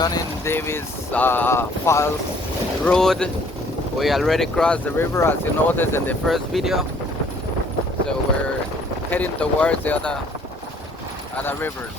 done in Davis Falls Road. We already crossed the river, as you noticed in the first video. So we're heading towards the other rivers.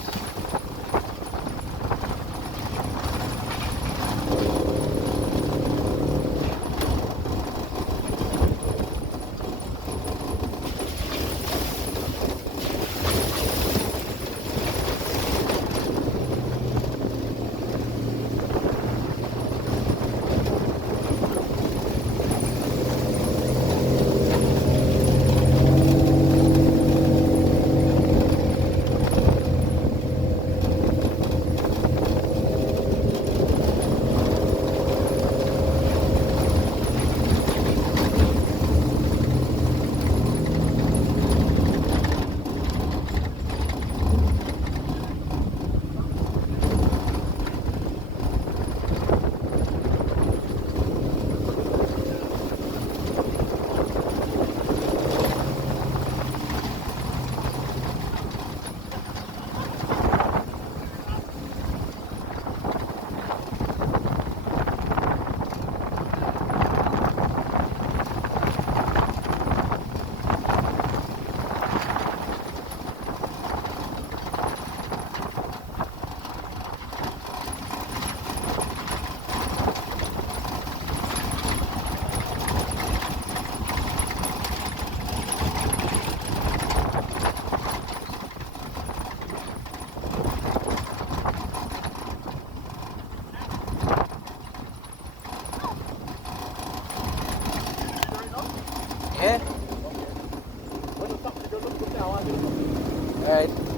Yeah. Alright.